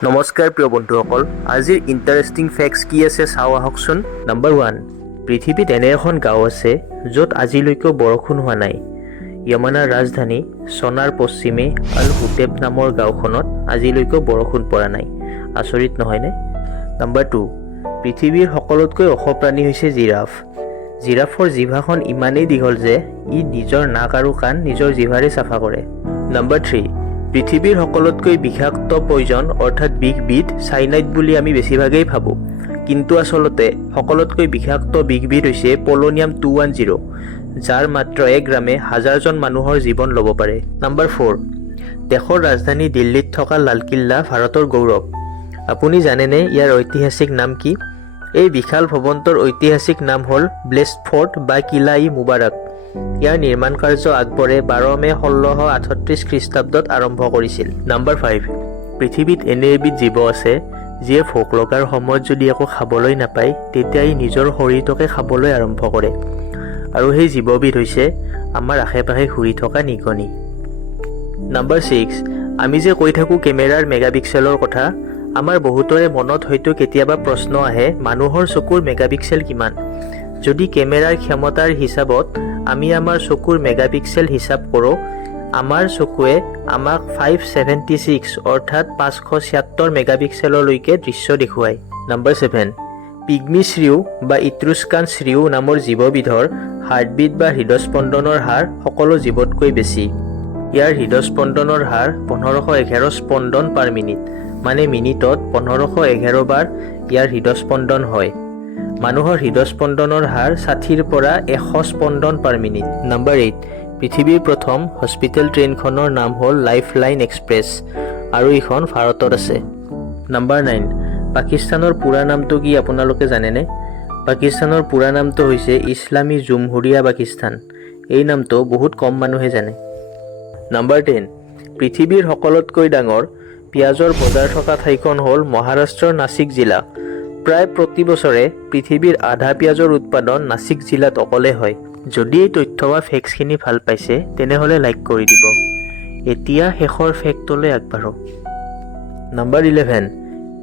নমস্কাৰ প্ৰিয় বন্ধুসকল, আজিৰ ইণ্টাৰেষ্টিং ফেক্টছ কি আছে চাওঁ আহকচোন। নম্বৰ 1, পৃথিৱীত এনে এখন গাঁও আছে য'ত আজিলৈকেও বৰষুণ হোৱা নাই। য়মনৰ ৰাজধানী চনাৰ পশ্চিমে আল হুটেব নামৰ গাঁওখনত আজিলৈকেও বৰষুণ পৰা নাই। আচৰিত নহয়নে? নম্বৰ 2, পৃথিৱীৰ সকলোতকৈ ওখ প্ৰাণী হৈছে জিৰাফ। জিৰাফৰ জিভাখন ইমানেই দীঘল যে ই নিজৰ নাক আৰু কাণ নিজৰ জিভাৰে চাফা কৰে। নম্বৰ 3, পৃথিৱীৰ সকলোতকৈ বিষাক্ত পয়জন অৰ্থাৎ বিষবিধ চাইনাইড বুলি আমি বেছিভাগেই ভাবোঁ, কিন্তু আচলতে সকলোতকৈ বিষাক্ত বিষবিধ হৈছে পলনিয়াম 210, যাৰ মাত্ৰ 1 গ্ৰামে হাজাৰজন মানুহৰ জীৱন ল'ব পাৰে। নম্বৰ 4, দেশৰ ৰাজধানী দিল্লীত থকা লালকিল্লা ভাৰতৰ গৌৰৱ। আপুনি জানেনে ইয়াৰ ঐতিহাসিক নাম কি? এই বিশাল ভৱনটোৰ ঐতিহাসিক নাম হ'ল ব্লেছড ফৰ্ট বা কিলা-ই মুবাৰক। ইয়াৰ নিৰ্মাণ কাৰ্য আকবৰে 12 মে 1638 খ্ৰীষ্টাব্দত আৰম্ভ কৰিছিল। নম্বৰ 5, পৃথিৱীত এনে এবিধ জীৱ আছে যিয়ে ভোক লগাৰ সময়ত যদি একো খাবলৈ নাপায় তেতিয়া ই নিজৰ শৰীৰটোকে খাবলৈ আৰম্ভ কৰে, আৰু সেই জীৱবিধ হৈছে আমাৰ আশে-পাশে ঘূৰি থকা নিগনি। নম্বৰ 6, আমি যে কৈ থাকোঁ কেমেৰাৰ মেগাপিক্সেলৰ কথা, আমাৰ বহুতৰে মনত হয়তো কেতিয়াবা প্ৰশ্ন আহে মানুহৰ চকুৰ মেগাপিক্সেল কিমান? যদি কেমেৰাৰ ক্ষমতাৰ হিচাপত আমি আমাৰ চকুৰ মেগাপিক্সেল হিচাপ কৰোঁ, আমাৰ চকুৱে আমাক 576 অৰ্থাৎ 576 মেগাপিক্সেললৈকে দৃশ্য দেখুৱায়। নম্বৰ 7, পিগমি শ্ৰিউ বা ইট্ৰুস্কান শ্ৰিউ নামৰ জীৱবিধৰ হাৰ্টবিট বা হৃদস্পন্দনৰ হাৰ সকলো জীৱতকৈ বেছি। ইয়াৰ হৃদস্পন্দনৰ হাৰ 1511 স্পন্দন পাৰ মিনিট, মানে মিনিটত 1511 বাৰ ইয়াৰ হৃদস্পন্দন হয়। মানুহৰ হৃদস্পন্দনৰ হাৰ 60ৰ পৰা 100 স্পন্দন পাৰ মিনিট। নম্বৰ 8, পৃথিৱীৰ প্ৰথম হস্পিটেল ট্ৰেইনখনৰ নাম হ'ল লাইফলাইন এক্সপ্ৰেছ, আৰু এইখন ভাৰতত আছে। নম্বৰ 9, পাকিস্তানৰ পুৰা নামটো কি আপোনালোকে জানেনে? পাকিস্তানৰ পুৰা নামটো হৈছে ইছলামী জুমহুৰিয়া পাকিস্তান। এই নামটো বহুত কম মানুহে জানে। নম্বৰ 10, পৃথিৱীৰ সকলোতকৈ ডাঙৰ পিঁয়াজৰ বজাৰ থকা ঠাইখন হ'ল মহাৰাষ্ট্ৰৰ নাছিক জিলা। প্ৰায় প্ৰতি বছৰে পৃথিৱীৰ আধা পিঁয়াজৰ উৎপাদন নাছিক জিলাত অকলে হয়। যদি এই তথ্য বা ফেক্টছখিনি ভাল পাইছে তেনেহ'লে লাইক কৰি দিব। এতিয়া শেষৰ ফেক্টলৈ আগবাঢ়ো। নম্বৰ 11,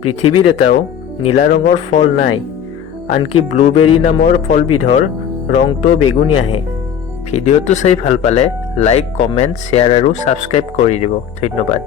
পৃথিৱীত এটাও নীলা ৰঙৰ ফল নাই, আনকি ব্লুবেৰী নামৰ ফলবিধৰ ৰংটো বেগুনীয়াহে। ভিডিঅ'টো চাই ভাল পালে লাইক, কমেণ্ট, শ্বেয়াৰ আৰু ছাবস্ক্ৰাইব কৰি দিব। ধন্যবাদ।